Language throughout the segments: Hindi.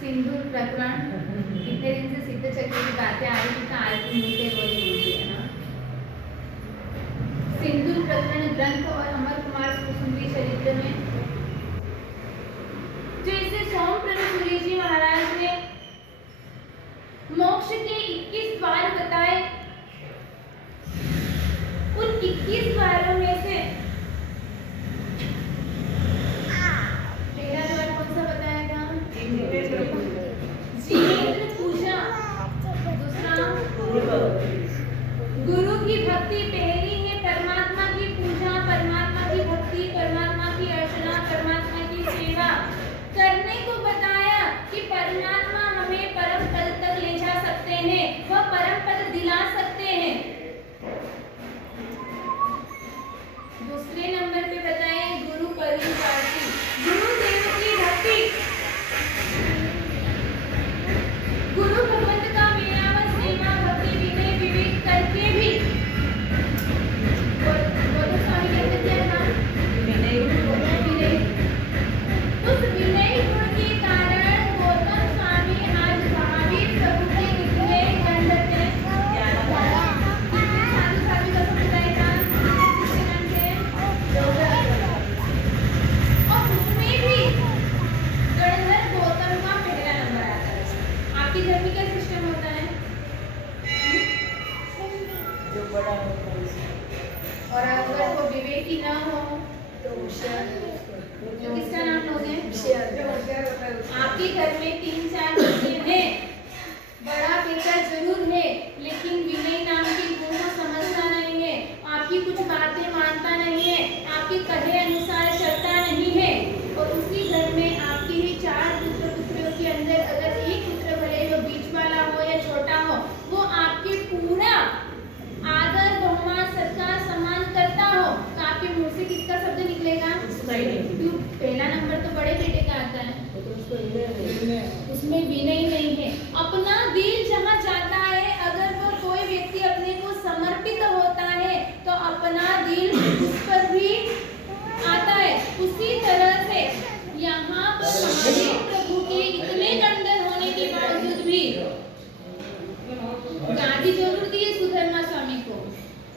सिंदूर प्रकरण कितने दिन से सिद्ध चक्र की बातें आ रही थी, आज की मुझसे वही बोलती है ना। सिंदूर प्रकरण ग्रंथ और अमर कुमार सुंदरी चरित्र में जैसे सोमप्रभ सूर्य जी महाराज ने मोक्ष के 21 द्वार बताए, उन 21 द्वारों में से पहला द्वार कौन सा बताया था? जीवेंद्र पूजा। दूसरा गुरु की भक्ति। पहली है परमात्मा की पूजा, परमात्मा की भक्ति, परमात्मा की अर्चना, परमात्मा की सेवा करने को बताया कि परमात्मा हमें परम पद तक ले जा सकते हैं, वह परम पद दिला सकते हैं। दूसरे नंबर पे बताए गुरु परिवार्ती, गुरुदेव की भक्ति। गुरु भगवंत का मेरा सेवा भक्ति विनय विवेक करके भी बोलो स्वामी कहते क्या था? विनय। उस विनय गुण के कारण गौतम स्वामी आज महावीर प्रभु के निकले गंध थे। साधु साधु का समुदाय था, और उसमें भी गणधर गौतम का पहला नंबर आता है। आपकी घर में क्या सिस्टम होता है? जो बड़ा होता है और अगर वो विवेकी ना हो तो होशियार तो किसका नाम लोगे? होशियार। आपके घर में 3-4 बच्चे हैं, बड़ा बेटा जरूर है, लेकिन विनय नाम के गुण को समझता नहीं है, आपकी कुछ बातें मानता नहीं है, आपके कहे अनुसार चलता नहीं है, और उसी घर में आपके ही 4 पुत्र पुत्रियों के अंदर अगर एक पुत्र भले वो बीच वाला हो या छोटा हो, वो आपके पूरा आदर बहुमान सत्कार सम्मान करता हो, तो आपके मुंह से किसका शब्द निकलेगा? क्यों? पहला नंबर तो बड़े बेटे का आता है, उसमें विनय नहीं है। अपना दिल जहाँ जाता है, अगर वो कोई व्यक्ति अपने को समर्पित होता है तो अपना दिल उस पर भी आता है। उसी तरह से यहाँ पर महादेव प्रभु के इतने गंधर्व होने के बावजूद भी गादी जरूर दी है सुधर्मा स्वामी को।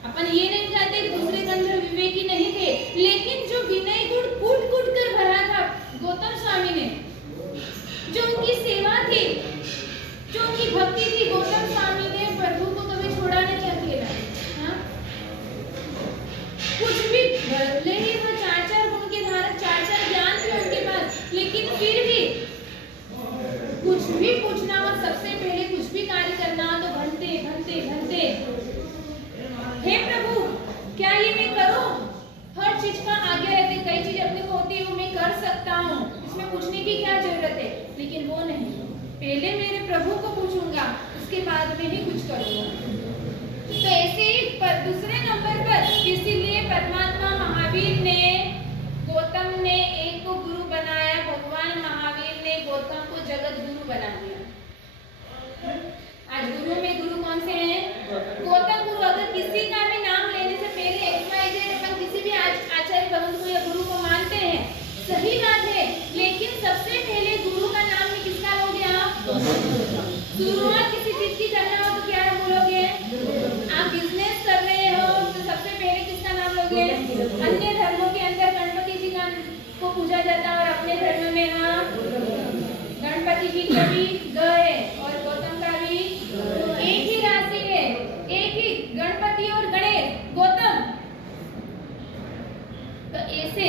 अपन ये नहीं कहते कि दूसरे गंधर्व विवेकी नहीं थे, लेकिन जो विनय गुण कूट कूट कर भरा था गौतम स्वामी ने, जो उनकी सेवा थी, जो उनकी भक्ति थी, गौतम स्वामी ने प्रभु को कभी छोड़ा नहीं अकेला। हाँ? कुछ भी भले ही वो 4-4 गुण के धारक, 4-4 ज्ञान थे उनके पास, लेकिन फिर भी कुछ भी पूछना हो, सबसे पहले कुछ भी कार्य करना हो तो घंटे घंटे घंटे, हे प्रभु क्या ये मैं करूं? हर चीज का आगे रहते, कई चीज अपने को होती है वो मैं कर सकता हूँ, इसमें पूछने की क्या जरूरत है, लेकिन वो नहीं, पहले मेरे प्रभु को पूछूंगा, उसके बाद में ही कुछ करूंगा। तो ऐसे ही दूसरे नंबर पर इसीलिए परमात्मा महावीर ने, गौतम ने एक को गुरु बनाया, भगवान महावीर ने गौतम को जगत गुरु बना दिया। आज गुरु में गुरु कौन से हैं? गौतम गुरु। अगर किसी का भी नाम लेने से पहले XYZ अपन किसी भी आचार्य भगवंत को या गुरु को मानते हैं, सही बात है, लेकिन सबसे पहले गुरु का नाम में किसका लोगे आप? शुरुआत किसी चीज की करना हो तो क्या बोलोगे? आप बिजनेस कर रहे हो तो सबसे पहले किसका नाम लोगे? अन्य धर्मों के अंदर गणपति जी को पूजा जाता है, और अपने धर्म में हाँ गणपति जी का भी गए और गौतम का भी, तो एक ही राशि है, एक ही गणपति और गणेश गौतम। तो ऐसे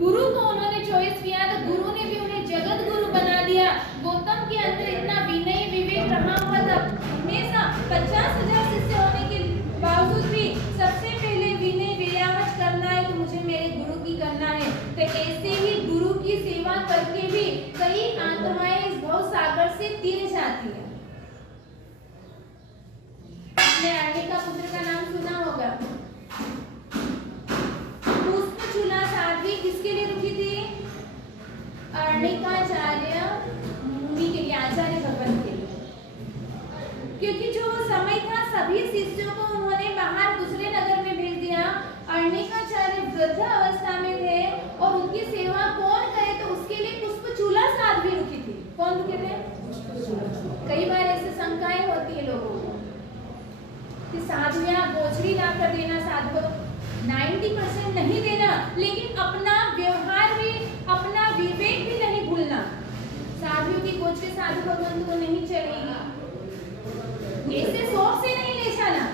गुरु को उन्होंने चॉइस किया, तो गुरु ने भी उन्हें जगत गुरु बना दिया। गौतम के अंदर इतना विनय विवेक रहा हुआ था, हमेशा 50,000 शिष्य होने के बावजूद भी सबसे पहले विनय विरावच करना है तो मुझे मेरे गुरु की करना है। तो ऐसे ही गुरु की सेवा करके भी कई आत्माएं इस भव सागर से तीर जाती है। आपने आगे का पुत्र का नाम सुना होगा, पुष्पचूला साध्वी कि साधुया गोचरी ला कर देना, साधु 90% नहीं देना, लेकिन अपना व्यवहार भी, अपना विवेक भी नहीं भूलना। साधु की गोचरी साधु भगवान को नहीं चलेगी, ऐसे शौक से नहीं ले जाना।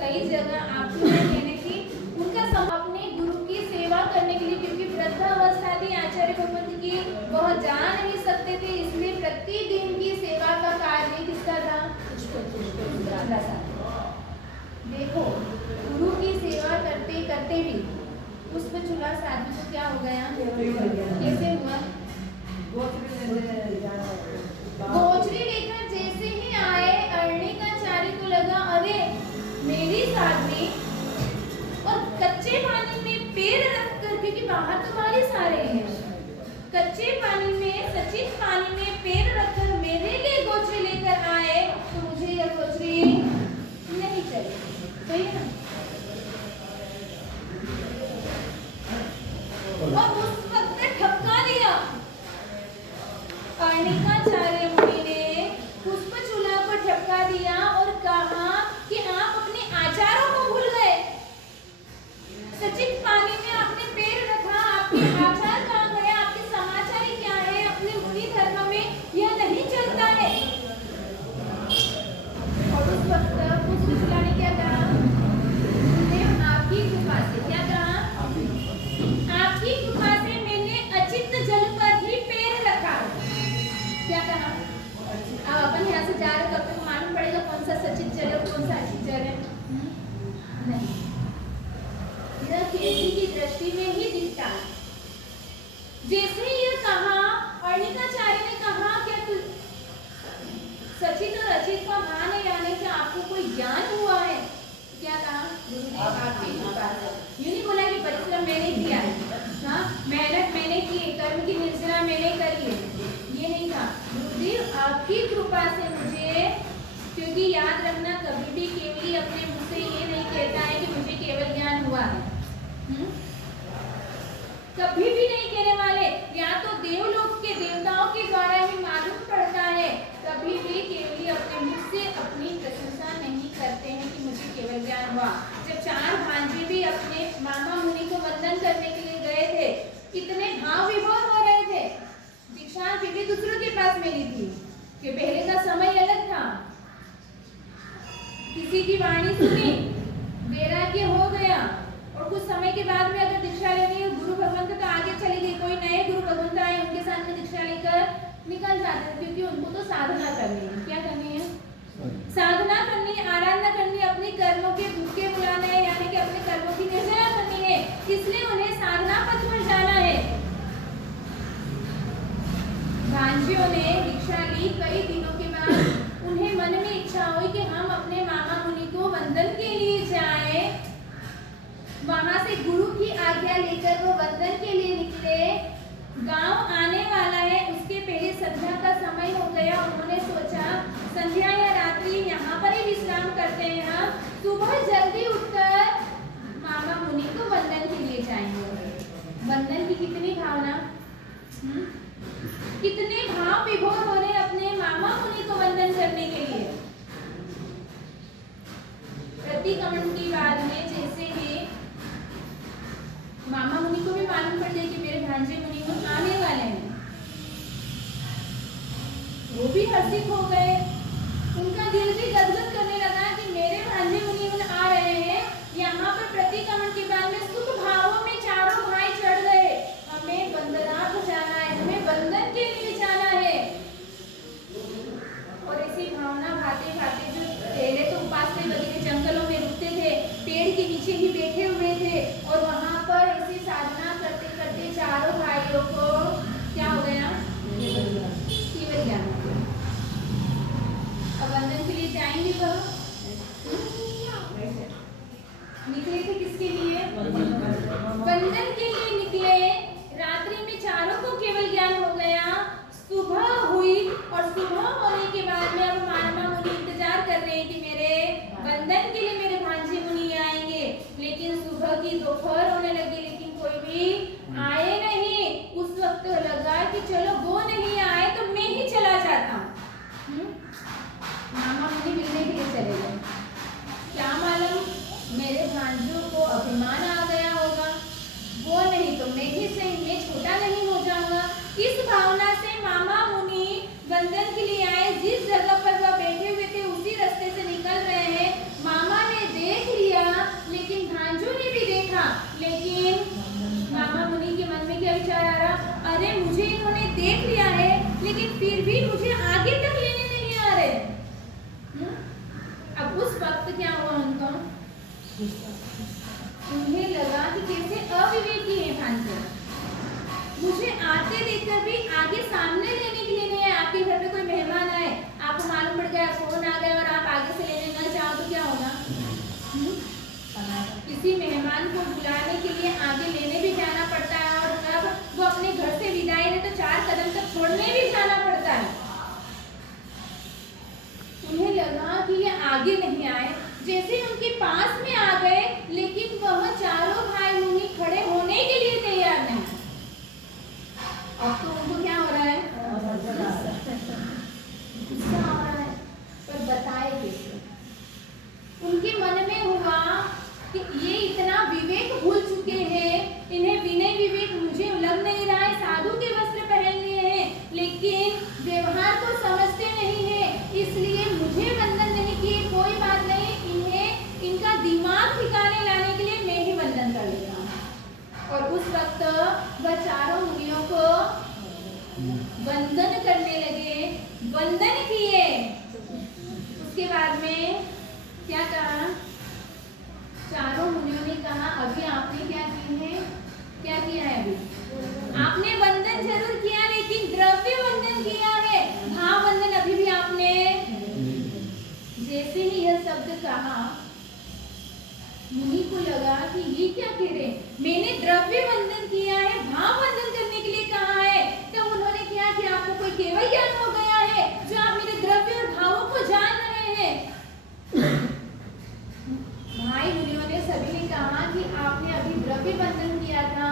कई जगह आपको मैं कहने की उनका अपने गुरु की सेवा करने के लिए, क्योंकि वृद्धावस्था थी, आचार्य भगवत की वह जा नहीं सकते थे, इसलिए प्रतिदिन की सेवा का कार्य किसका था? देखो गुरु की सेवा करते करते भी पुष्पचूड़ा साधु को क्या हो गया? कैसे हुआ? गोचरी लेकर जैसे ही आए, अर्णिकाचार्य को लगा अरे मेरी साध्वी, और कच्चे पानी में पैर रखकर, क्योंकि बाहर तो बारिश आ रही है, कच्चे पानी में, सचित पानी में पैर रखकर मेरे लिए गोचरी लेकर आए, तो मुझे यह गोचरी नहीं चाहिए, सही है ना? और उस वक्त ठपका दिया अर्णिकाचार्य मुनि ने, पुष्पचूड़ा को ठपका दिया और कहा कि आप अपने आचारों को भूल गए, सचित पानी में आपने पैर रखा, आपके आचार कहाँ गए, आपके समाचार ही क्या है, अपने मुनि धर्म में यह नहीं चलता है। और उस वक्त पुष्पचूड़ा ने क्या कहा? आपकी कृपा से, क्या कहा? आपकी कृपा से मैंने अचित जल पर ही पैर रखा। क्या कहा? अब अपन यहाँ से जा रहे, तब तक मालूम पड़ेगा कौन सा सचित जल है, कौन सा अचित जल है? नहीं, यह केसी की दृष्टि में ही दिखता है। जैसे ही यह कहा, अर्णिकाचार्य ने कहा क्या सचित और अचित का भान है, यानी कि आपको कोई ज्ञान हुआ है? क्या कहा? गुरुदेव आपकी कृपा से। यूं नहीं बोला कि परिश्रम मैंने किया है, हाँ मेहनत मैंने की है, कर्म की निर्जरा मैंने करी है, ये नहीं था। गुरुदेव आपकी कृपा से मुझे, क्योंकि याद रखना कभी भी केवली अपने मुंह से ये नहीं कहता है कि मुझे केवल ज्ञान हुआ है, कभी भी नहीं कहने वाले, या तो देवलोक के देवताओं के द्वारा ही मालूम पड़ता है, कभी भी केवली अपने मुख से अपनी प्रशंसा नहीं करते हैं कि मुझे केवल ज्ञान हुआ। जब 4 भांजे भी अपने मामा मुनि को वंदन करने के लिए गए थे, कितने भाव विभोर हो रहे थे, दीक्षा भी दूसरों के पास मिली थी कि पहले का समय अलग था, किसी की वाणी सुनी, वैराग्य हो गया, और कुछ समय के बाद में अगर दीक्षा लेनी है, गुरु भगवंत तो आगे चली गई, कोई नए गुरु भगवंत आए, उनके साथ में दीक्षा लेकर निकल जाते हैं, क्योंकि उनको तो साधना करनी है। क्या करनी है? साधना करनी है, आराधना करनी है, अपने कर्मों के भूखे बुलाना है, यानी कि अपने कर्मों की निर्जरा करनी है, इसलिए उन्हें साधना पथ पर जाना है। भांजियों ने दीक्षा ली, कई दिनों के बाद उन्हें मन में इच्छा हुई कि हम अपने मामा मुनि को वंदन के लिए जाएं। वहां से गुरु की आज्ञा लेकर वो वंदन के लिए निकले। गांव आने वाला है, उसके पहले संध्या का समय हो गया। उन्होंने सोचा संध्या या रात्रि यहाँ पर ही विश्राम करते हैं, हम सुबह जल्दी उठकर मामा मुनि को वंदन के लिए जाएंगे। वंदन की कितनी भावना, कितने भाव विभोर हो रहे अपने मामा मुनि को वंदन करने के लिए। प्रतिक्रमण की बाद में जैसे ही मामा मुनि को भी मालूम पड़ गया कि मेरे भांजे मुनि आने वाले हैं, वो भी हर्षित हो गए, उनका दिल भी गदगद करने लगा कि मेरे भांजे मुनि आ रहे हैं। यहाँ पर प्रतिक्रमण के बाद में सुख भावों में चारों भाई चढ़ गए, हमें वंदनार्थ जाना है, हमें वंदन के लिए जाना है। और ऐसी भावना भाते भाते जो पहले तो उपासने बदले जंगलों में रुकते थे, पेड़ के नीचे ही बैठे हुए थे, और वहां पर ऐसी साधना करते करते चारों भाइयों को क्या हो गया? केवल ज्ञान। इस भावना से मामा मुनि वंदन के लिए आए। जिस जगह पर वह बैठे हुए थे उसी रास्ते से निकल रहे हैं। मामा ने देख लिया, लेकिन भांजो ने भी देखा, लेकिन मामा मुनि के मन में क्या विचार आ रहा? अरे मुझे इन्होंने देख लिया है, लेकिन फिर भी मुझे आगे तक लेने नहीं आ रहे। अब उस वक्त क्या हुआ उनको? उन्हें लगा कि कैसे अविवेकी है भांजे, मुझे आते देखकर भी आगे सामने लेने के लिए नहीं है। आपके घर पे कोई मेहमान आए, आपको मालूम पड़ गया फोन आ गया और आप आगे से लेने न चाहो तो क्या होगा? किसी मेहमान को बुलाने के लिए आगे लेने भी जाना पड़ता है, और जब वो अपने घर से विदाई ले तो 4 कदम तक छोड़ने भी जाना पड़ता है। उन्हें लगा कि ये आगे नहीं आए। जैसे ही उनके पास में आ गए, लेकिन वह चारों भाई मुनि खड़े होने के लिए तैयार नहीं। अब तो उनको क्या हो रहा है? गुस्सा हो रहा है, पर बताए कैसे? उनके मन में हुआ कि ये इतना विवेक भूल चुके हैं, इन्हें विनय विवेक मुझे लग नहीं रहा है। साधु के वस्त्र पहन लिए हैं, लेकिन व्यवहार को समझते नहीं है, इसलिए मुझे वंदन नहीं किए। कोई बात नहीं, इन्हें इनका दिमाग ठिकाने लाने के लिए मैं ही वंदन कर लेता हूँ। और उस वक्त वह चारों मुनियों को वंदन करने लगे, वंदन किए। उसके बाद में क्या कहा? चारों मुनियों ने कहा, अभी आपने क्या की है? क्या किया है? अभी आपने वंदन जरूर किया, लेकिन द्रव्य वंदन किया है, भाव वंदन अभी भी आपने। जैसे ही यह शब्द कहा, मुनि को लगा कि ये क्या कह रहे? मैंने द्रव्य वंदन किया है, भाव वंदन करने के लिए कहा है। तो उन्होंने क्या किया? आपको कोई केवल ज्ञान हो गया है जो आप मेरे द्रव्य और भावों को जान रहे हैं? भाई मुनियों ने सभी ने कहा कि आपने अभी द्रव्य वंदन किया था,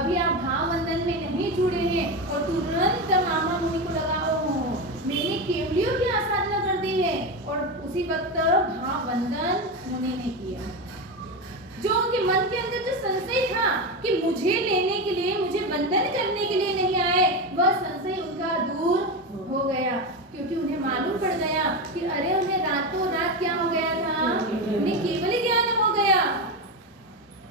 अभी आप भाव वंदन में नहीं जुड़े हैं। और तुरंत मामा मुनि को लगा, ओह मैंने केवलियों की आसाधना कर दी है। और उसी वक्त भाव वंदन मुनि ने किया। जो उनके मन के अंदर जो संशय था कि मुझे लेने के लिए, मुझे वंदन करने के लिए नहीं आए, वह संशय उनका दूर हो गया। क्योंकि उन्हें मालूम पड़ गया कि अरे उन्हें रातों रात क्या हो गया था? उन्हें केवल ज्ञान हो गया।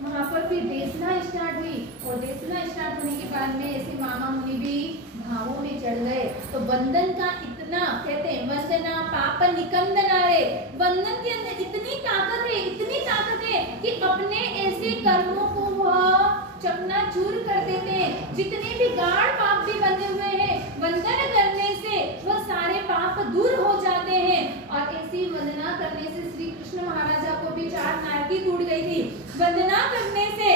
वहां पर फिर देशना स्टार्ट हुई, और देशना स्टार्ट होने के बाद में ऐसे मामा मुनि भी भावों में चढ़ गए। तो वंदन का इतना, कहते हैं वंदना पाप निकंदनारे, वंदन के अंदर इतनी ताकत है, इतनी ताकत है कि अपने ऐसे कर्मों को वह चकनाचूर कर देते हैं। जितने भी गाढ़ पाप भी बंधे हुए हैं, वंदन करने से वह सारे पाप दूर हो जाते हैं। और ऐसी वंदना करने से श्री कृष्ण महाराजा को भी 4 नारकी टूट गई थी। वंदना करने से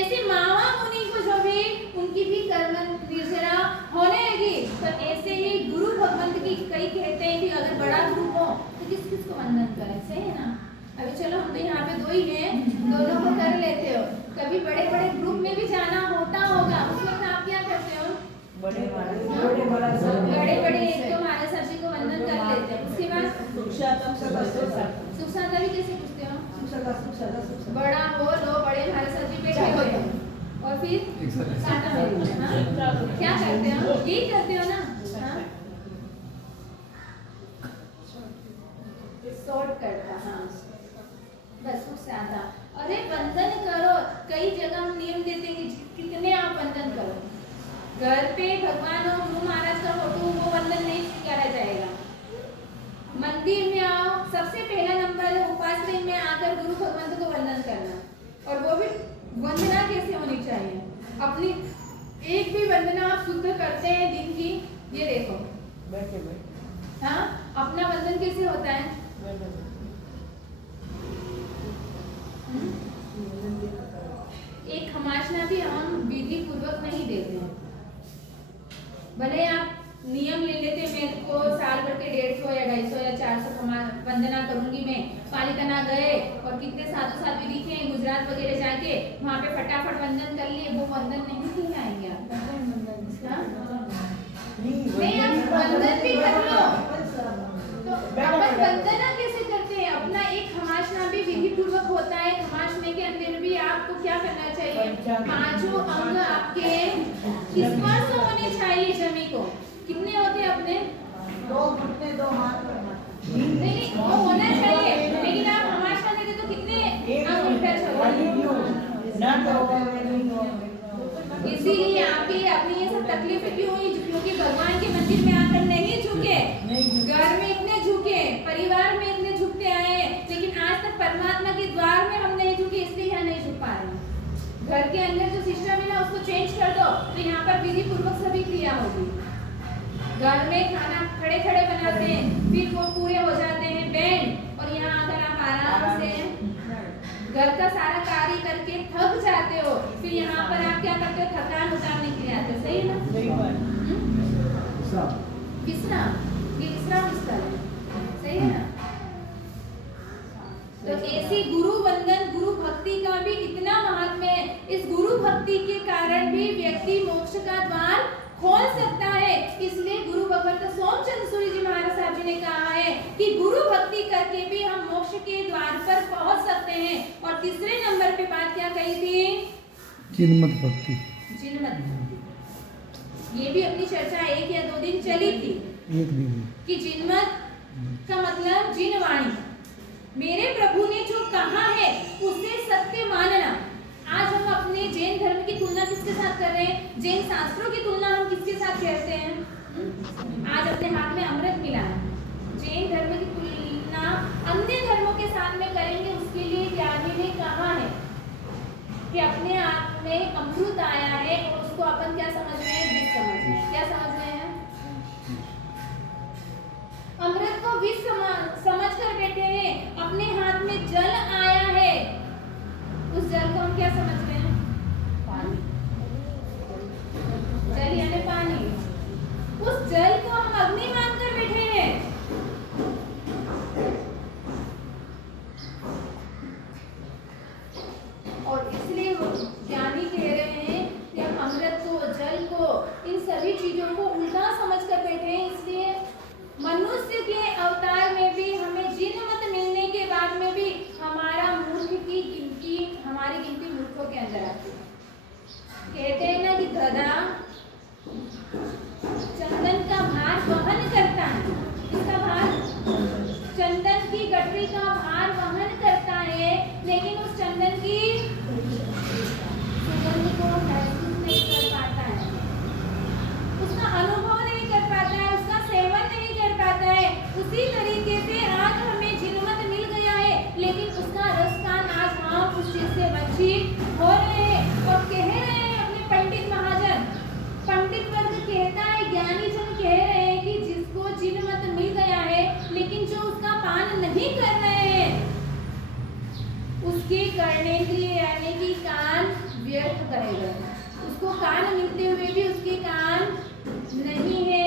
ऐसे मामा मुनि को जो भी उनकी भी कर्म निर्जरा होने लगी। तो ऐसे ही गुरु भगवंत की कई कहते हैं कि अगर बड़ा ग्रुप हो तो किस किस को वंदन करें, सही है ना? अभी चलो हम तो यहाँ पे 2 ही हैं, दोनों को कर लेते हो। कभी बड़े बड़े ग्रुप में भी जाना होता होगा, उस वक्त आप क्या करते हो? बड़े बड़े एक तो महाराज साहब जी को वंदन कर लेते हैं। उसके बाद सुख शांता भी कैसे पूछते हो? बड़ा हो लो, बड़े महाराज साहब जी बैठे हो, और फिर साटा में क्या करते हो? यही करते हो ना? शॉर्ट करता, हाँ बस सुख शांता। अरे वंदन करो, कई जगह हम नियम देते हैं कि कितने आप वंदन करो। घर पे भगवान हो, गुरु महाराज का फोटो, वो वंदन नहीं करा जाएगा। मंदिर में आओ, सबसे पहला नंबर है उपासना में आकर गुरु भगवंत को वंदन करना। और वो भी वंदना कैसे होनी चाहिए? अपनी एक भी वंदना आप शुद्ध करते हैं दिन की, ये देखो बैठे बैठे, हाँ अपना वंदन कैसे होता है? एक खमासना भी हम विधि पूर्वक नहीं देते हैं। भले आप नियम ले लेते, मेरे को साल भर के 150 या 250 या 400 वंदना करूंगी मैं। पालितना गए और कितने साधु साध्वी दिखे हैं गुजरात वगैरह जाके, वहाँ पे फटाफट वंदन कर लिए, वो वंदन नहीं क्यों आएंगे आप? नहीं, आप वंदन भी कर लो। तो अपन वंदना कैसे करते हैं? अपना एक खमासना भी विधि पूर्वक होता है। खमासने के अंदर भी आपको क्या करना चाहिए? 5 अंग आपके स्पर्श होने चाहिए जमी को। कितने होते हैं अपने? 2 घुटने 2 हाथ नहीं वो होना चाहिए, लेकिन आप हमारे साथ देते तो कितने अंगूठे इसीलिए आपकी अपनी ये सब तकलीफें क्यों हुई? क्योंकि भगवान के मंदिर में आकर नहीं झुके, घर में इतने झुके, परिवार में इतने झुकते आए, लेकिन आज तक परमात्मा के द्वार में हम नहीं झुके, इसलिए यहाँ नहीं झुक पा रहे। घर के अंदर जो सिस्टम है ना उसको चेंज कर दो तो यहाँ पर विधि पूर्वक सभी क्रिया होगी। घर में खाना खड़े खड़े बनाते हैं, फिर वो पूरे हो जाते हैं बैंड, और यहाँ आकर आप आराम से घर का सारा कार्य करके थक जाते हो, फिर यहाँ पर आप क्या करते हो? थकान उतारने के लिए आते हो। सही है ना? विश्राम, ये विश्राम स्थल है। सही है ना? तो ऐसी गुरु वंदन, गुरु भक्ति का भी इतना महात्म्य है। इस गुरु भक्ति के कारण भी व्यक्ति मोक्ष का द्वार खोल सकता है। इसलिए गुरु भगवत सोमचंद सूरी जी महाराज साहब जी ने कहा है कि गुरु भक्ति करके भी हम मोक्ष के द्वार पर पहुंच सकते हैं। और तीसरे नंबर पे बात क्या कही थी? जिनमत भक्ति। जिनमत भक्ति, ये भी अपनी चर्चा 1 या 2 दिन चली थी कि जिनमत का मतलब जिनवाणी, मेरे प्रभु ने जो कहा है उसे सत्य मानना। आज हम अपने जैन धर्म की तुलना किसके साथ कर रहे हैं? जैन शास्त्रों की तुलना हम किसके साथ करते हैं? आज अपने हाथ में अमृत मिला है, जैन धर्म की तुलना अन्य धर्मों के साथ में करेंगे, उसके लिए ज्ञानी ने कहा है कि अपने आप में अमृत आया है और उसको अपन क्या समझ रहे हैं? विष समझ रहे हैं। क्या समझ रहे हैं? अमृत को विष समझ कर बैठे हैं। अपने हाथ में जल आया है, उस जल को हम क्या समझ रहे हैं? पानी। जल यानी पानी। उस जल को हम अग्नि मानकर बैठे हैं। और इसलिए वो ज्ञानी कह रहे हैं कि हम अमृत को, जल को, इन सभी चीजों को उल्टा समझ कर बैठे हैं। इसलिए मनुष्य के अवतार में भी हमें जिनमत मिलने के बाद में भी हमारा मूर्ख की गिनती, हमारी गिनती मूर्खों के अंदर आती है। कहते हैं ना कि गधा चंदन का भार वहन करता है। इसका भार, चंदन की गठरी का भार वहन करता है, लेकिन उस चंदन की सुगंध को महसूस नहीं कर पाता है, उसका अनुभव नहीं कर पाता है, उसका सेवन नहीं कर पाता है। उसी तरीके से आज हमें जिनमत मिल गया है, लेकिन उसका रसपान आज हम उस चीज से वंचित हो रहे हैं। और कह रहे हैं अपने पंडित महाजन, पंडित वर्ग कहता है, ज्ञानी जन कह रहे हैं कि जिसको जिनमत मिल गया है लेकिन जो उसका पान नहीं कर रहे हैं, उसके करने के लिए यानी कि कान व्यर्थ करेगा। उसको कान मिलते हुए भी उसके कान नहीं है।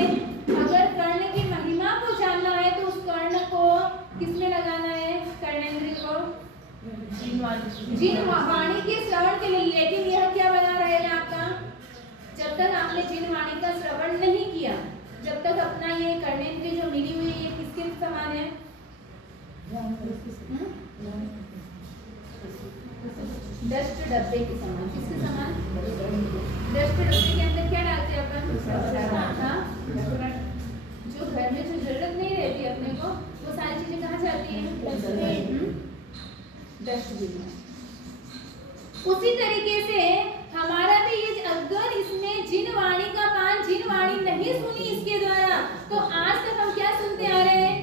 अगर कर्ण की महिमा को जानना है तो उस कर्ण को किसमें लगाना है? कर्णेंद्रिय को जिन वाणी के श्रवण के लिए। लेकिन यह क्या बना रहेगा आपका? जब तक आपने जिन वाणी का श्रवण नहीं किया, जब तक अपना ये कर्णेंद्रिय जो मिली हुई है, ये किसके समान है? डस्ट डब्बे के समान। किसके समान? डस्ट डब्बे के अंदर क्या डालते हैं अपन? हाँ, जो घर में जो जरूरत नहीं रहती अपने को, वो सारी चीजें कहाँ जाती हैं? डस्टबिन में। उसी तरीके से हमारा भी ये, अगर इसमें जिन वाणी का पान, जिन वाणी नहीं सुनी इसके द्वारा, तो आज तक हम क्या सुनते आ रहे हैं?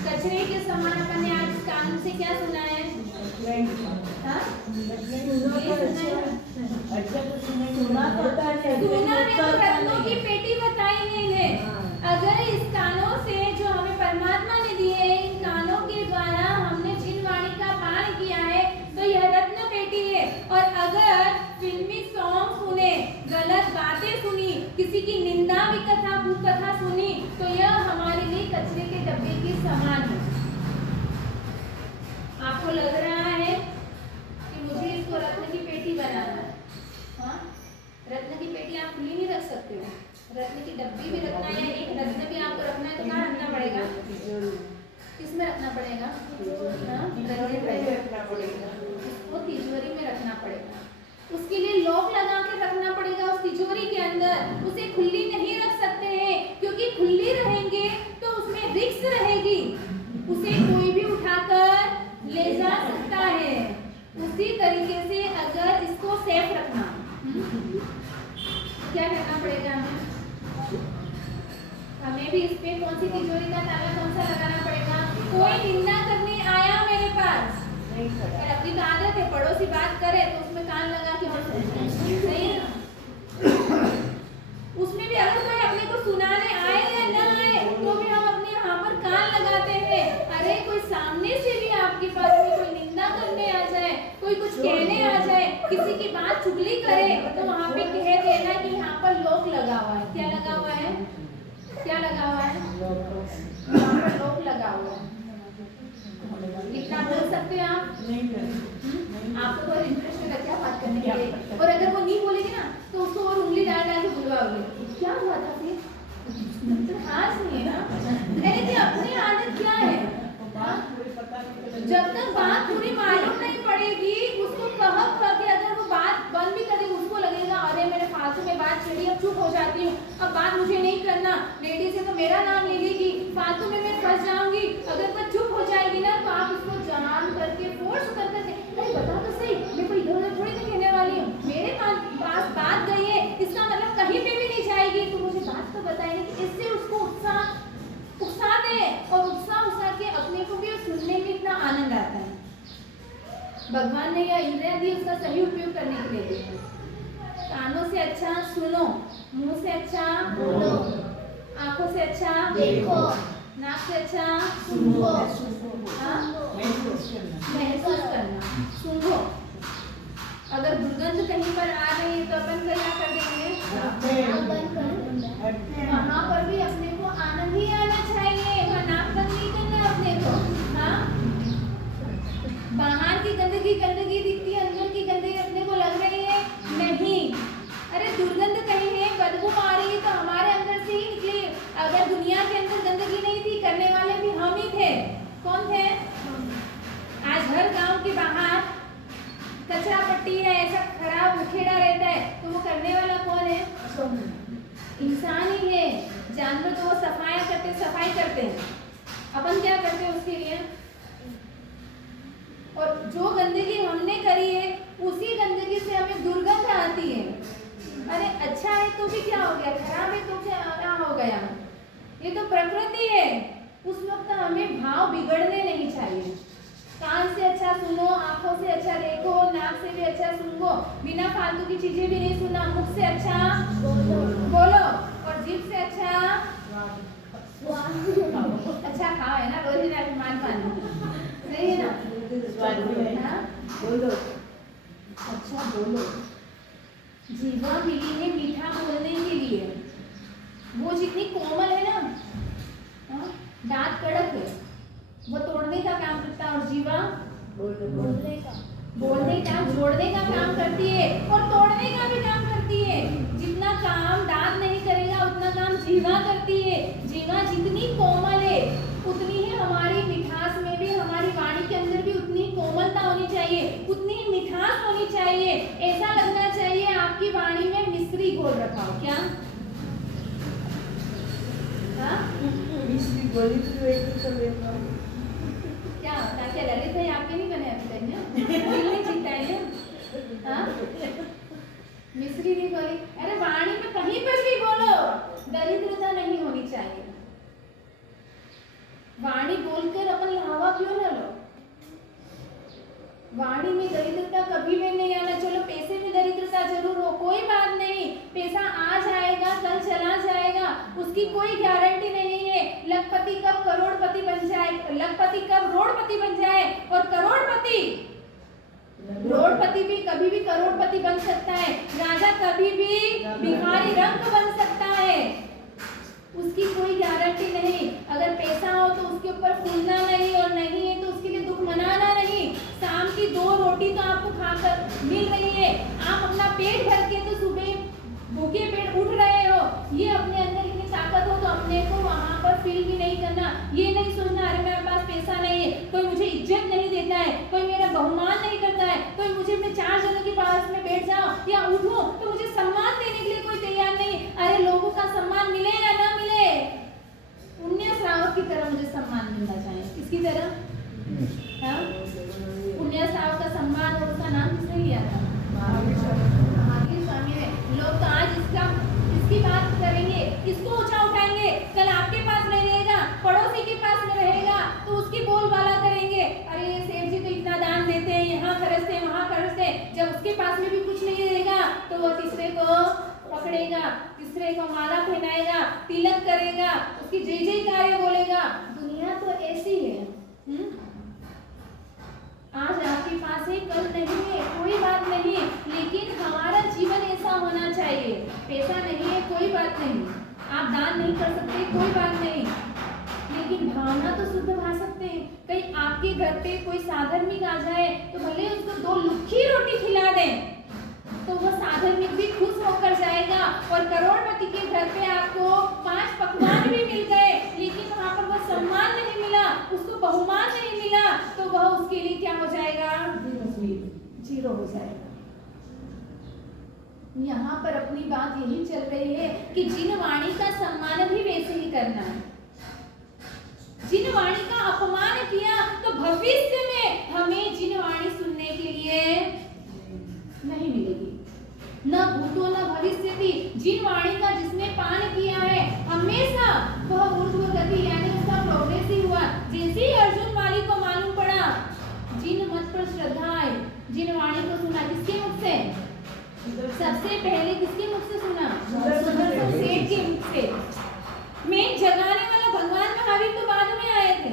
कचरे के समान। अपन ने आज इस कानून से क्या सुना है? हाँ? सुना है तो रत्नों की पेटी बताई है इन्हें। अगर इस कानों से जो हमें परमात्मा ने दिए हैं, इन कानों के द्वारा हमने जिन वाणी का पान किया है, तो यह रत्न पेटी है। और अगर फिल्मी सॉन्ग सुने, गलत बातें सुनी, किसी की निंदा विकथा कुकथा सुनी, तो यह हमारे लिए कचरे के डब्बे के समान है। आपको लग रहा है कि मुझे इसको रत्न की पेटी बनाना है, हाँ? रत्न की पेटी आप खुली नहीं रख सकते हो। रत्न की डब्बी भी रखना है, एक रत्न भी आपको रखना है, तो कहाँ रखना पड़ेगा? किसमें रखना पड़ेगा? उसको तिजोरी में रखना पड़ेगा। उसके लिए लॉक लगा के रखना पड़ेगा। उसे खुली नहीं रख सकते हैं, क्योंकि खुली रहेंगे तो उसमें रिस्क रहेगी, उसे कोई भी उठाकर ले जा सकता है। उसी तरीके से अगर इसको सेफ रखना, क्या करना पड़ेगा हमें भी इस पे कौन सी तिजोरी का ताला कौन सा लगाना पड़ेगा। कोई निंदा करने आया मेरे पास, पर अपनी तो आदत है पड़ोसी बात करे तो उसमें कान लगा के और सही है ना। उसमें भी अगर कोई अपने को सुनाने आए या ना आए तो भी हम अपने यहाँ पर कान लगाते हैं। अरे कोई सामने से भी आपके पास में कोई निंदा करने आ जाए, कोई कुछ कहने आ जाए, किसी की बात चुगली करे तो वहाँ पे कह देना कि यहाँ पर लॉक लगा हुआ है। क्या लगा हुआ है, क्या लगा हुआ है, यहाँ पर लॉक लगा हुआ है। इतना बोल सकते हैं आप? आपको तो इंटरेस्ट है क्या बात करने के लिए, और अगर वो नहीं बोलेगी ना तो उसको और उंगली डाल डाल के बुलवाओगे, क्या हुआ था फिर, खास नहीं है ना। अरे अपनी आदत क्या है, जब तक बात पूरी मालूम नहीं पड़ेगी उसको कह के अगर वो बात बंद भी करे उसको लगेगा अरे मेरे फालतू में बात छेड़ी, अब चुप हो जाती हूँ, अब बात मुझे नहीं करना, लेडीज है तो मेरा नाम ले लेगी, फालतू में मैं फंस जाऊंगी। अगर वो चुप हो जाएगी ना तो आप उसको जान करके फोर्स कर करके अरे बता तो सही, मैं कोई इधर उधर थोड़ी ना कहने वाली हूँ, मेरे पास बात गई है इसका मतलब कहीं पे भी नहीं जाएगी, तो मुझे बात तो बताएगी कि इससे उसको उत्साह दे, और उत्साह के अपने को भी सुनने में इतना आनंद आता है। भगवान ने यह इंद्रियां दी उसका सही उपयोग करने के लिए दी है। कानों से अच्छा सुनो, मुंह से अच्छा बोलो, आंखों से अच्छा देखो, नाक से अच्छा सूंघो, महसूस करना, सूंघो। अगर दुर्गंध कहीं पर आ रही है तो अपन क्या कर देंगे, वहाँ पर भी अपने को आनंद ही आना चाहिए, वहाँ नाक बंद नहीं करना अपने को। हाँ, बाहर की गंदगी दिखती है, अंदर की गंदगी अपने को लग रही है नहीं। अरे दुर्गंध कहीं है, बदबू आ रही है तो हमारे अंदर से ही निकली। अगर दुनिया के अंदर गंदगी नहीं थी, करने वाले भी हम ही थे। कौन थे? आज हर गांव के बाहर कचरा पट्टी है, ऐसा खराब उखेड़ा रहता है, तो वो करने वाला कौन है? इंसान ही है। जानवर तो वो सफाई करते हैं, अपन क्या करते हैं उसके लिए? और जो गंदगी हमने करी है उसी गंदगी से हमें दुर्गंध आती है। अरे अच्छा है तो भी क्या हो गया, खराब है तो क्या हो गया, ये तो प्रकृति है। उस वक्त हमें भाव बिगड़ने नहीं चाहिए। कान से अच्छा सुनो, आंखों से अच्छा देखो, नाक से भी अच्छा सूंघो, बिना फालतू की चीजें भी नहीं सुना, मुख से अच्छा बोलो, और जीभ से अच्छा खाओ, है ना, रोज ही मान सही है ना, बोलो अच्छा बोलो। जीवा मिली है मीठा बोलने के लिए, वो जितनी कोमल है ना, दांत कड़क है, वो तोड़ने का काम करता है, और जीवा बोलने का जोड़ने का काम करती है और तोड़ने का भी काम करती है। जितना काम दांत नहीं करेगा उतना काम जीवा करती है। जीवा जितनी कोमल है उतनी ही हमारी मिठास में भी, हमारी वाणी के अंदर भी उतनी कोमलता होनी चाहिए, उतनी मिठास होनी चाहिए। ऐसा लगना चाहिए आपकी वाणी में मिश्री घोल रखा हो। क्या क्या ताकि ललित है आपके नहीं बने अभी तक नहीं चिंता है। मिश्री नहीं बोली, अरे वाणी में कहीं पर भी बोलो, दरिद्रता नहीं होनी चाहिए। वाणी बोलकर अपन लावा क्यों न लो, वाणी में दरिद्रता कभी भी नहीं आना। चलो पैसे में दरिद्रता जरूर हो, कोई बात नहीं, पैसा आ जाएगा कल चला जाएगा, उसकी कोई गारंटी नहीं है। लखपति कब करोड़पति बन जाए, लखपति कब रोडपति बन जाए, और रोडपति भी कभी भी करोड़पति बन सकता है। राजा कभी भी भिखारी रंक बन सकता है, उसकी कोई गारंटी नहीं। अगर पैसा हो तो उसके ऊपर फूलना नहीं, और नहीं है तो उसके लिए दुख मनाना नहीं। शाम की 2 रोटी तो आपको खाकर मिल रही है, आप अपना पेट भर के तो सुबह भूखे पेट उठ रहे हो, ये अपने अंदर इतनी ताकत हो तो अपने को वहाँ पर फील भी नहीं करना। ये नहीं सोचना अरे मेरे पास पैसा नहीं है, कोई मुझे इज्जत नहीं देता है, कोई मेरा बहुमान नहीं करता है, कोई मुझे मैं 4 जनों के पास में बैठ जाऊं या उठूं तो मुझे सम्मान देने के लिए कोई तैयार नहीं। अरे लोग में भी कुछ नहीं रहेगा तो वो तीसरे को पकड़ेगा, तीसरे को माला पहनाएगा, तिलक करेगा, उसकी जय जयकार बोलेगा। दुनिया तो ऐसी है। आज आपके पास है, कल नहीं है, कोई बात नहीं, लेकिन हमारा जीवन ऐसा होना चाहिए। पैसा नहीं है, कोई बात नहीं, आप दान नहीं कर सकते, कोई बात नहीं, लेकिन भावना तो शुद्ध भा सकते हैं। कहीं आपके घर पे कोई साधर्मिक आ जाए तो भले उसको 2 लुक्खी रोटी खिला दें, तो वो साधर्मिक भी खुश होकर जाएगा। और करोड़पति के घर पे आपको 5 पकवान भी मिल गए, लेकिन वहाँ पर वो सम्मान नहीं मिला, उसको बहुमान नहीं मिला, तो वह उसके लिए क्या हो जाएगा? जीरो हो जाएगा। यहाँ पर अपनी बात यही चल रही है कि जिन वाणी का सम्मान भी वैसे ही करना है। जिन वाणी का अपमान किया तो भविष्य में हमें जिन वाणी सुनने के लिए नहीं मिलेगी, न भूतो न भविष्यति। जिन वाणी का जिसने पान किया है हमेशा वह ऊर्ध्व गति यानी उसका प्रोग्रेस ही हुआ। जैसे ही अर्जुन वाली को मालूम पड़ा, जिन मत पर श्रद्धा है, जिन वाणी को सुना, किसके मुख से? सबसे पहले किसके मुख से सुना? सुदर्शन सेठ के मुख से। मेन जगाने वाला भगवान महावीर तो बाद में आए थे।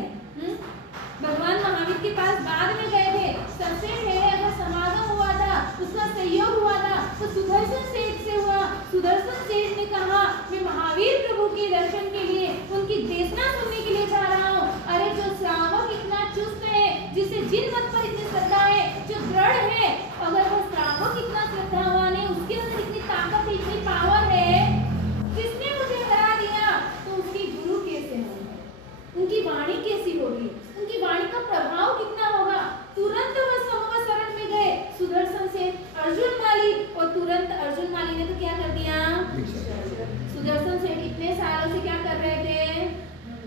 भगवान महावीर के पास बाद में गए थे। सबसे पहले अगर समागम हुआ था, उसका सहयोग हुआ था, तो सुदर्शन सेठ से हुआ। सुदर्शन सेठ ने कहा मैं महावीर प्रभु के दर्शन के लिए, उनकी देशना सुनने के लिए जा रहा हूँ। अरे जो श्रावक इतना चुस्त है, जिसे जिन मत पर इतनी श्रद्धा है, जो दृढ़ है, अगर वो श्रावक इतना श्रद्धावान है, उसके अंदर इतनी ताकत है, इतनी पावर है, किसने मुझे हरा दिया, तो उसके गुरु कैसे होंगे, उनकी वाणी कैसी होगी, उनकी वाणी का प्रभाव कितना होगा। तुरंत वह समूह शरण में गए सुदर्शन से अर्जुन माली, और तुरंत अर्जुन माली ने तो क्या कर दिया? सुदर्शन सेठ इतने सालों से क्या कर रहे थे?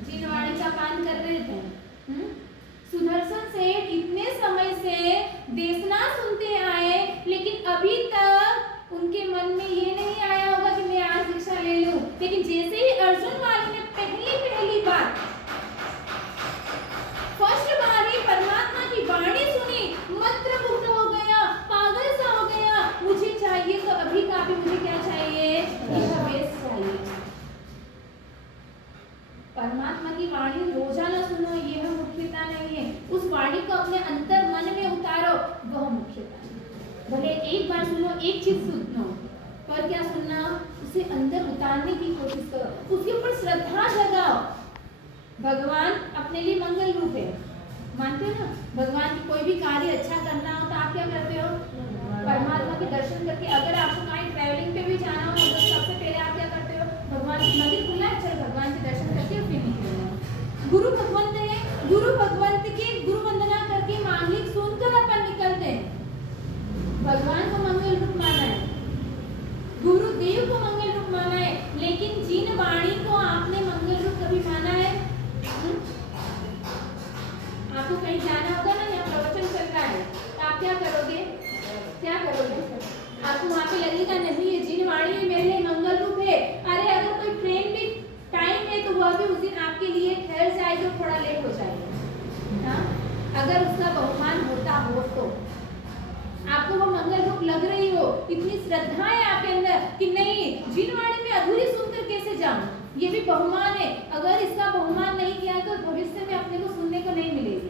जिन वाणी का पान कर रहे थे। सुदर्शन सेठ इतने समय से देशना सुनते आए, लेकिन अभी तक उनके मन में ये नहीं आया होगा कि मैं आज दीक्षा ले लूं। लेकिन जैसे ही अर्जुन वाली ने पहली बार फर्स्ट बार ही परमात्मा की वाणी सुनी, मंत्रमुग्ध हो गया, पागल सा हो गया। मुझे चाहिए तो अभी का भी मुझे क्या चाहिए? यह बेस चाहिए। परमात्मा की वाणी रोजाना सुनो, यह मुख्यता नहीं है। उस वाणी को अपने अंतर मन में उतारो, वह मुख्यता है। भले एक बार सुनो, एक चीज सुनो, पर क्या सुनना? उसे अंदर उतारने की कोशिश करो, उसके ऊपर श्रद्धा जगाओ। भगवान अपने लिए मंगल रूप है, मानते हो ना? भगवान की कोई भी कार्य अच्छा करना हो तो आप क्या करते हो? परमात्मा के दर्शन करके। अगर आपको कहीं ट्रैवलिंग पे भी जाना हो तो सबसे पहले आप क्या करते हो? भगवान मंदिर खुला है, चल भगवान के दर्शन करके फिर निकलना। गुरु भगवंत है, गुरु भगवंत की गुरु वंदना करके मांगलिक सुनकर अपन निकलते हैं। भगवान को मंगल रूप माना है, गुरुदेव को मंगल रूप माना है, लेकिन जिन वाणी को आपने मंगल रूप कभी माना है? आपको कहीं जाना होगा ना, यहाँ प्रवचन चल रहा है, तो आप क्या करोगे? क्या करोगे? आपको वहाँ पे लगेगा नहीं ये जिन वाणी मेरे लिए मंगल रूप है। अरे अगर कोई ट्रेन भी टाइम है तो वह भी उस दिन आपके लिए ठहर जाएगी, थोड़ा लेट हो जाएगा। हाँ, अगर उसका बहुमान होता हो तो आपको वो मंगल रूप लग रही हो, इतनी श्रद्धा है आपके अंदर कि नहीं जिन वाणी में अधूरी सुनकर कैसे जाऊं, ये भी बहुमान है। अगर इसका बहुमान नहीं किया तो भविष्य में अपने को सुनने को नहीं मिलेगी।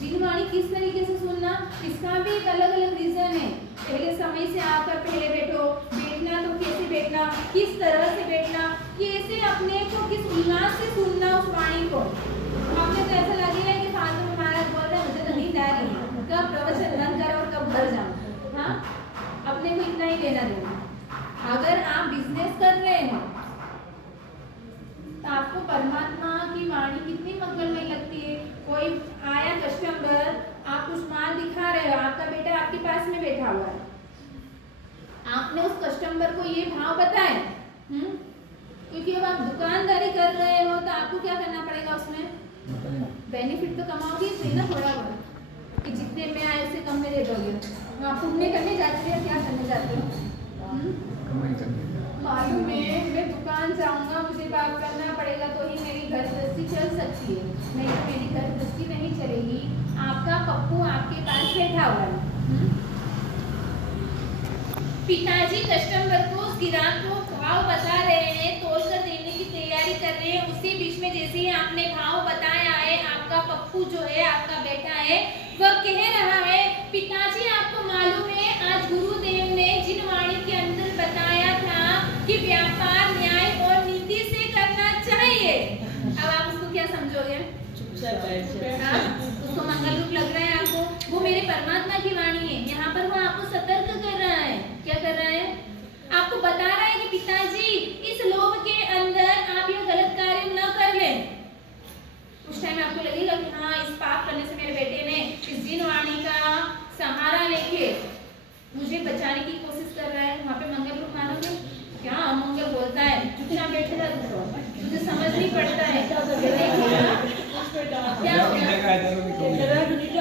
जिन वाणी किस तरीके से सुनना, इसका भी एक अलग अलग रीजन है। पहले समय से आकर पहले बैठो, बैठना तो कैसे बैठना, किस तरह से बैठना, कैसे अपने को किस उल्लास से सुनना उस वाणी को। आपने तो ऐसा लगेगा कि फालतू में महाराज बोल रहे हैं, मुझे तो नींद आ रही है, कब प्रवचन बंद करो और कब घर जाऊं। हाँ, अपने को इतना ही लेना देना। अगर आप बिजनेस कर रहे हो तो आपको परमात्मा की वाणी कितनी मंगलमय लगती है। कोई आया कस्टमर, आप कुछ माल दिखा रहे हो, आपका बेटा आपके पास में बैठा हुआ है, आपने उस कस्टमर को ये भाव बताए, क्योंकि अब आप दुकानदारी कर रहे हो तो आपको क्या करना पड़ेगा, उसमें बेनिफिट तो कमाओगे सही ना, थोड़ा बहुत कि जितने में आए उससे कम में दे दोगे। आप पुण्य करने जाते हो, क्या करने जाते हो? मालूम है मैं दुकान जाऊंगा, मुझे बात करना पड़ेगा तो ही मेरी घर गृहस्थी चल सकती है, नहीं तो मेरी घर गृहस्थी नहीं चलेगी। आपका पप्पू आपके पास बैठा हुआ है, पिताजी कस्टमर को उस ग्राहक को भाव बता रहे हैं, तोल कर देने की तैयारी कर रहे हैं। उसी बीच में जैसे ही आपने भाव बताया है, आपका पप्पू जो है, आपका बेटा है, वह कह रहा है पिताजी आपको मालूम है आज गुरुदेव ने जिन वाणी के अंदर बताया था कि व्यापार न्याय और नीति से करना चाहिए। अब आप उसको क्या समझोगे? हाँ? उसको मंगल रूप लग रहा है आपको? वो मेरे परमात्मा की वाणी है। यहाँ पर वो आपको सतर्क कर रहा है। क्या कर रहा है? आपको बता रहा है कि पिताजी इस लोभ के अंदर आप ये गलत कार्य न कर लें। उस टाइम आपको लगेगा कि हाँ, इस पाप करने से मेरे बेटे ने इस जिन वाणी का सहारा लेके मुझे बचाने की कोशिश कर रहा है। वहाँ पे मंगल रूप मानोगे? क्या अमंगल बोलता है? चुपचाप बैठे जा, मुझे समझ नहीं पड़ता है। क्या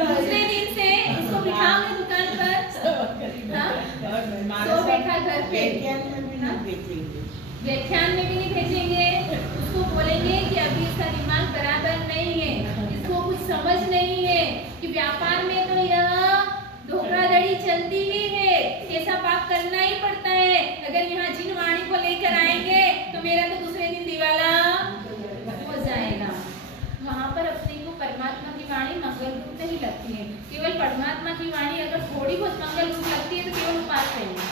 दूसरे दिन से इसको बिठाओगे दुकान पर, तो बैठा घर पे, व्याख्यान में भी नहीं भेजेंगे। उसको बोलेंगे कि अभी इसका दिमाग बराबर नहीं है, इसको कुछ समझ नहीं है कि व्यापार में तो यह धोखाधड़ी चलती ही है, ऐसा पाप करना ही पड़ता है। अगर यहाँ जिन वाणी को लेकर आएंगे तो मेरा तो दूसरे दिन दिवाला हो जाएगा। वहाँ पर अपने को परमात्मा की वाणी मंगल रूप में ही लगती है। केवल परमात्मा की वाणी अगर थोड़ी बहुत मंगल रूप लगती है तो केवल उपास करेंगे।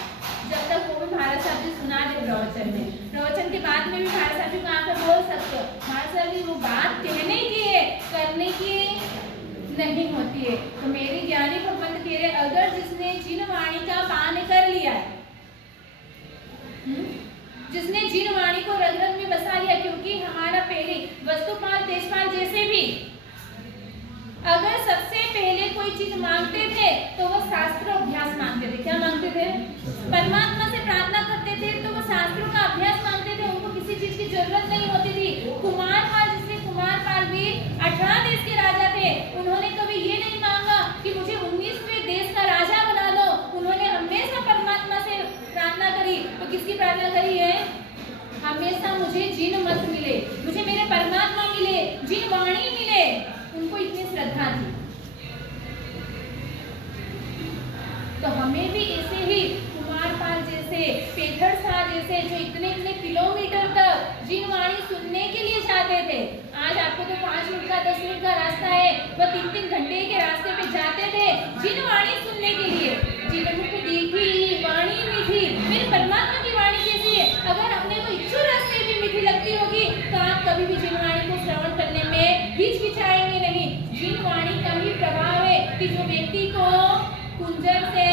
जब तक वो भी महाराज साहब जी सुना दे प्रवचन में, प्रवचन के बाद में भी महाराज साहब जी को आकर बोल सकते हो महाराज साहब जी वो बात कहने की है, करने की नहीं होती है। तो मेरे ज्ञानी भगवंत कह रहे अगर जिसने जिन वाणी का पान कर लिया है, जिसने जिन वाणी को रग रग में बसा लिया, क्योंकि हमारा पहले वस्तुपाल तेजपाल जैसे भी अगर सबसे पहले कोई चीज मांगते थे तो वो शास्त्र अभ्यास मांगते थे। क्या मांगते थे? परमात्मा से प्रार्थना करते थे तो वो शास्त्रों का अभ्यास मांगते थे। उनको किसी चीज की जरूरत नहीं होती थी। कुमारपाल, जिससे कुमारपाल भी 18 देश के राजा थे, उन्होंने कभी ये नहीं मांगा कि मुझे 19वें देश का राजा बना दो। उन्होंने हमेशा परमात्मा से प्रार्थना करी। तो किसकी प्रार्थना करी है? हमेशा मुझे जिन मत मिले, मुझे मेरे परमात्मा मिले, जिन वाणी मिले। उनको इतनी श्रद्धा थी। तो हमें भी ऐसे ही कुमारपाल जैसे, पेठर शाह जैसे, जो इतने इतने किलोमीटर तक जिन वाणी सुनने के लिए जाते थे। आज आपको तो 5 मिनट का 10 मिनट का रास्ता है, वह 3-3 घंटे के रास्ते पे जाते थे जिन वाणी सुनने के लिए। जीवन में देखी वाणी मीठी, मेरे परमात्मा की वाणी कैसी है? अगर अपने को इच्छू रास्ते भी मीठी लगती होगी तो आप कभी भी जिन वाणी को श्रवण करने में हिचकिचाएंगे नहीं। जिन वाणी का ही प्रभाव है कि जो व्यक्ति को कुंजर से